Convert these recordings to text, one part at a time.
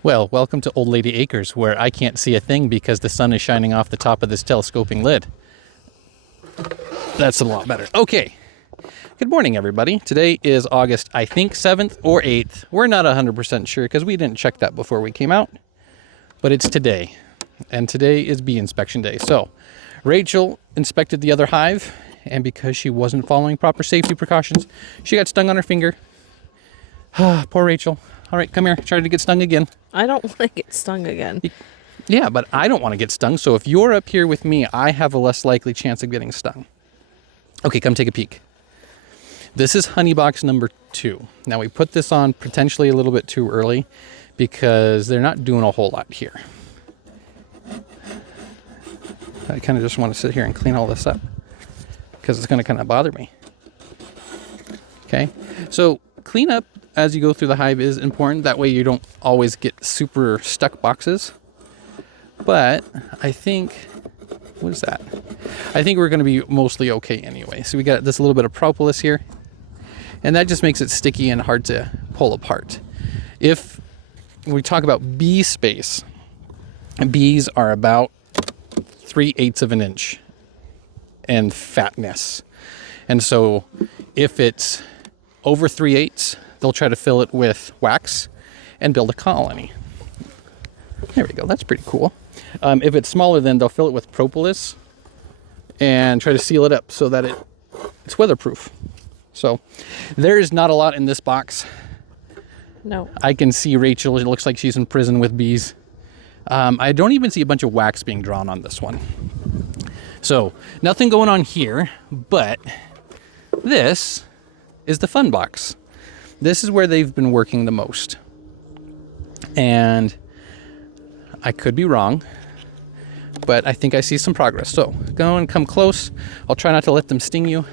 Well, welcome to Old Lady Acres, where I can't see a thing because the sun is shining off the top of this telescoping lid. That's a lot better. Okay. Good morning, everybody. Today is August, I think, 7th or 8th. We're not 100% sure because we didn't check that before we came out. But it's today. And today is bee inspection day. So, Rachel inspected the other hive, and because she wasn't following proper safety precautions, she got stung on her finger. Poor Rachel. All right, come here. Try to get stung again. I don't want to get stung again. Yeah, but I don't want to get stung. So if you're up here with me, I have a less likely chance of getting stung. Okay, come take a peek. This is honey box number 2. Now we put this on potentially a little bit too early because they're not doing a whole lot here. I kind of just want to sit here and clean all this up because it's going to kind of bother me. Okay, so clean up as you go through the hive is important. That way you don't always get super stuck boxes. But I think, what is that? I think we're going to be mostly okay anyway. So we got this little bit of propolis here, and that just makes it sticky and hard to pull apart. If we talk about bee space, bees are about 3/8 of an inch in fatness. And so if it's over 3/8, they'll try to fill it with wax and build a colony. There we go. That's pretty cool. If it's smaller, then they'll fill it with propolis and try to seal it up so that it's weatherproof. So there's not a lot in this box. No. I can see Rachel. It looks like she's in prison with bees. I don't even see a bunch of wax being drawn on this one. So nothing going on here, but this is the fun box. This is where they've been working the most. And I could be wrong, but I think I see some progress. So go and come close. I'll try not to let them sting you.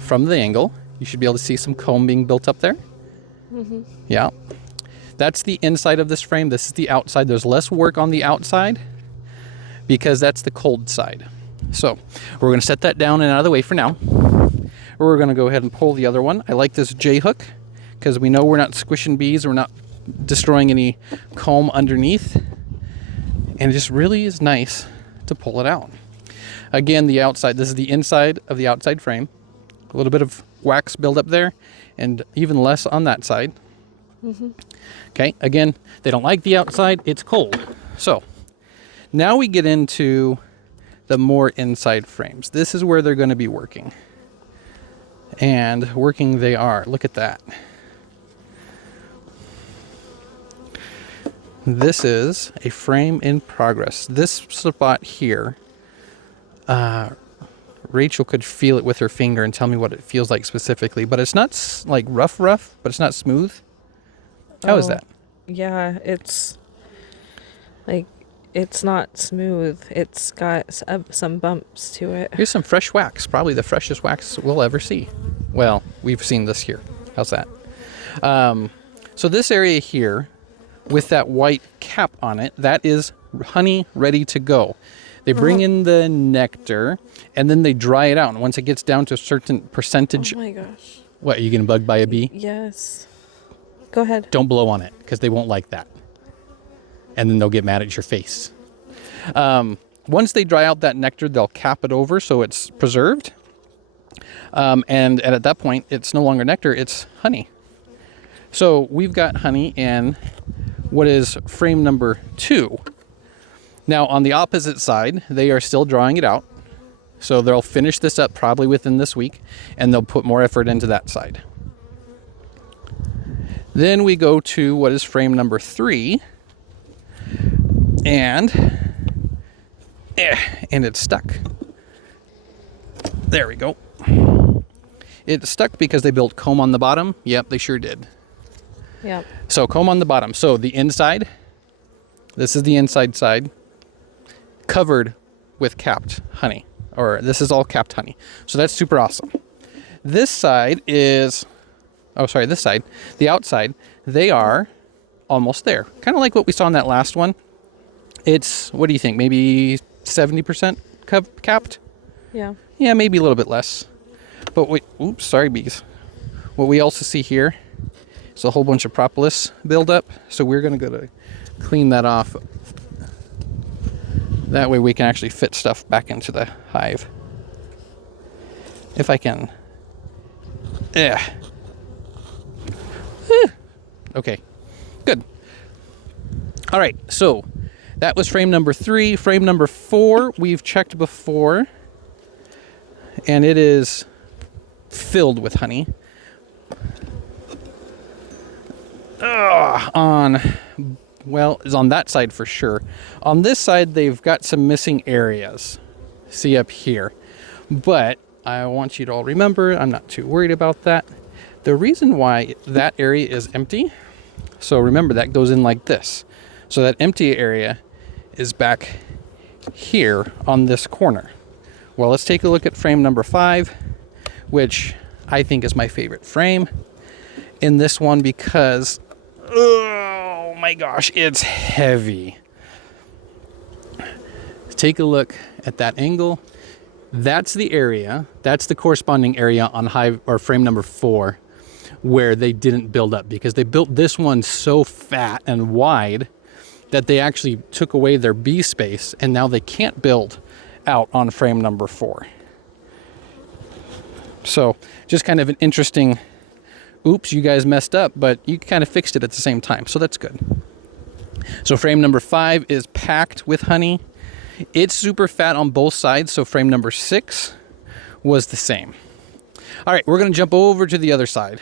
From the angle, you should be able to see some comb being built up there. Mm-hmm. Yeah. That's the inside of this frame. This is the outside. There's less work on the outside because that's the cold side. So we're going to set that down and out of the way for now. We're going to go ahead and pull the other one. I like this J hook because we know we're not squishing bees. We're not destroying any comb underneath. And it just really is nice to pull it out. Again, the outside, this is the inside of the outside frame. A little bit of wax buildup there and even less on that side. Mm-hmm. Okay, again, they don't like the outside. It's cold. So now we get into the more inside frames. This is where they're going to be working. And working they are. Look at that. This is a frame in progress. This spot here, Rachel could feel it with her finger and tell me what it feels like specifically. But it's not like rough, but it's not smooth. How is that? Yeah, it's like, it's not smooth. It's got some bumps to it. Here's some fresh wax. Probably the freshest wax we'll ever see. Well, we've seen this here. How's that? So this area here with that white cap on it, that is honey ready to go. They bring in the nectar and then they dry it out. And once it gets down to a certain percentage... Oh my gosh. What, are you getting bugged by a bee? Yes. Go ahead. Don't blow on it because they won't like that. And then they'll get mad at your face. Once they dry out that nectar, they'll cap it over so it's preserved. And at that point, it's no longer nectar, it's honey. So we've got honey in what is frame number 2. Now on the opposite side, they are still drawing it out. So they'll finish this up probably within this week, and they'll put more effort into that side. Then we go to what is frame number 3. And it's stuck. There we go. It's stuck because they built comb on the bottom. Yep, they sure did. Yep. So comb on the bottom. So the inside, this is the inside side, covered with capped honey. Or this is all capped honey. So that's super awesome. This side is, this side, the outside, they are almost there. Kind of like what we saw in that last one. It's, what do you think, maybe 70% capped? Yeah. Yeah, maybe a little bit less. But wait, oops, sorry bees. What we also see here It's a whole bunch of propolis buildup. So we're going to go to clean that off. That way we can actually fit stuff back into the hive. If I can. Yeah. Okay, good. All right, so that was frame number 3. Frame number 4, we've checked before, and it is filled with honey. Well, it's on that side for sure. On this side, they've got some missing areas. See up here. But I want you to all remember, I'm not too worried about that. The reason why that area is empty, so remember that goes in like this. So that empty area is back here on this corner. Well, let's take a look at frame number 5, which I think is my favorite frame in this one because, oh my gosh, it's heavy. Take a look at that angle. That's the area, that's the corresponding area on hive or frame number 4 where they didn't build up because they built this one so fat and wide that they actually took away their bee space and now they can't build out on frame number 4. So just kind of an interesting, oops, you guys messed up, but you kind of fixed it at the same time. So that's good. So frame number 5 is packed with honey. It's super fat on both sides. So frame number 6 was the same. All right, we're going to jump over to the other side.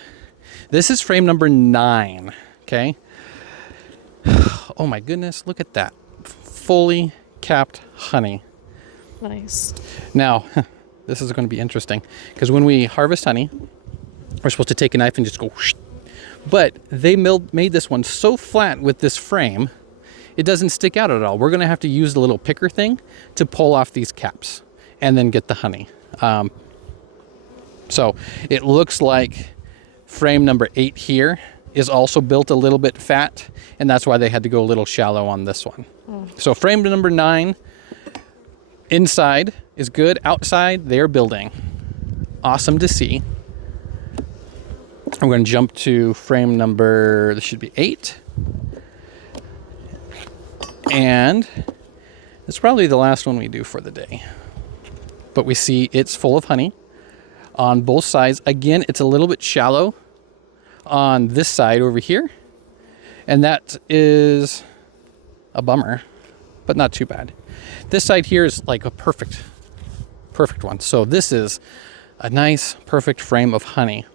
This is frame number 9. Okay. Oh my goodness, look at that. Fully capped honey. Nice. Now, this is going to be interesting because when we harvest honey, we're supposed to take a knife and just go whoosh. But they made this one so flat with this frame, it doesn't stick out at all. We're going to have to use the little picker thing to pull off these caps and then get the honey. So it looks like frame number 8 here is also built a little bit fat, and that's why they had to go a little shallow on this one. So frame number 9, inside is good. Outside, they're building. Awesome to see. I'm going to jump to frame number, this should be 8. And it's probably the last one we do for the day. But we see it's full of honey on both sides. Again, it's a little bit shallow on this side over here. And that is a bummer, but not too bad. This side here is like a perfect one. So this is a nice, perfect frame of honey.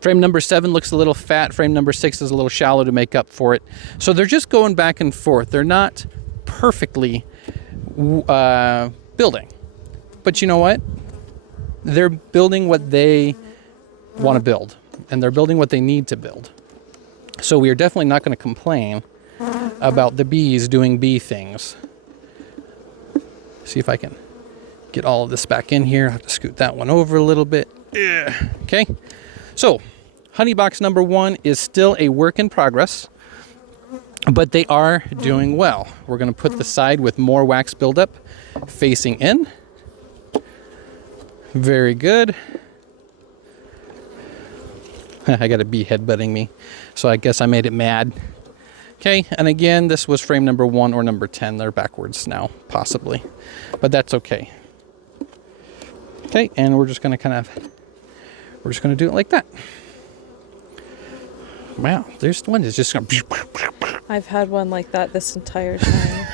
Frame number 7 looks a little fat. Frame number 6 is a little shallow to make up for it. So they're just going back and forth. They're not perfectly building. But you know what? They're building what they want to build. And they're building what they need to build. So we are definitely not going to complain about the bees doing bee things. See if I can get all of this back in here. I have to scoot that one over a little bit. Okay. So, honey box number 1 is still a work in progress, but they are doing well. We're going to put the side with more wax buildup facing in. Very good. I got a bee headbutting me, so I guess I made it mad. Okay, and again, this was frame number 1 or number 10. They're backwards now, possibly, but that's okay. Okay, and we're just going to we're just going to do it like that. Wow, there's one that's just going to... I've had one like that this entire time.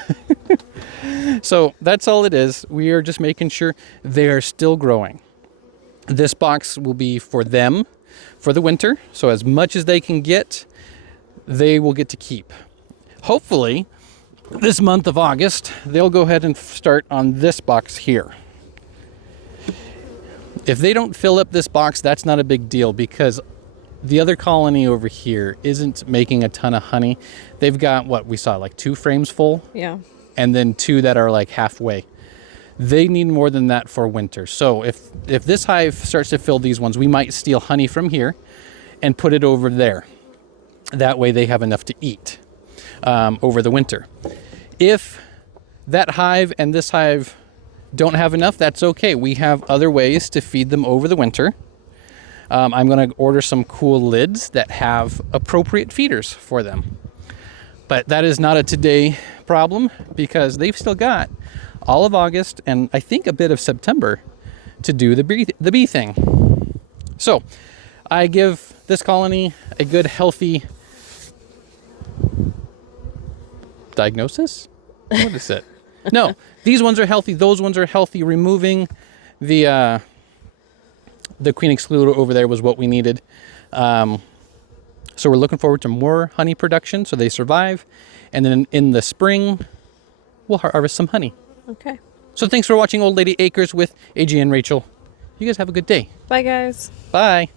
So that's all it is. We are just making sure they are still growing. This box will be for them for the winter. So as much as they can get, they will get to keep. Hopefully, this month of August, they'll go ahead and start on this box here. If they don't fill up this box, that's not a big deal because the other colony over here isn't making a ton of honey. They've got what we saw, like 2 frames full. Yeah. And then 2 that are like halfway. They need more than that for winter. So if this hive starts to fill these ones, we might steal honey from here and put it over there. That way they have enough to eat over the winter. If that hive and this hive don't have enough, that's okay. We have other ways to feed them over the winter. I'm going to order some cool lids that have appropriate feeders for them. But that is not a today problem because they've still got all of August and I think a bit of September to do the bee thing. So I give this colony a good healthy diagnosis? What is it? No, these ones are healthy. Those ones are healthy. Removing the queen excluder over there was what we needed. So we're looking forward to more honey production so they survive. And then in the spring, we'll harvest some honey. Okay. So thanks for watching Old Lady Acres with AJ and Rachel. You guys have a good day. Bye, guys. Bye.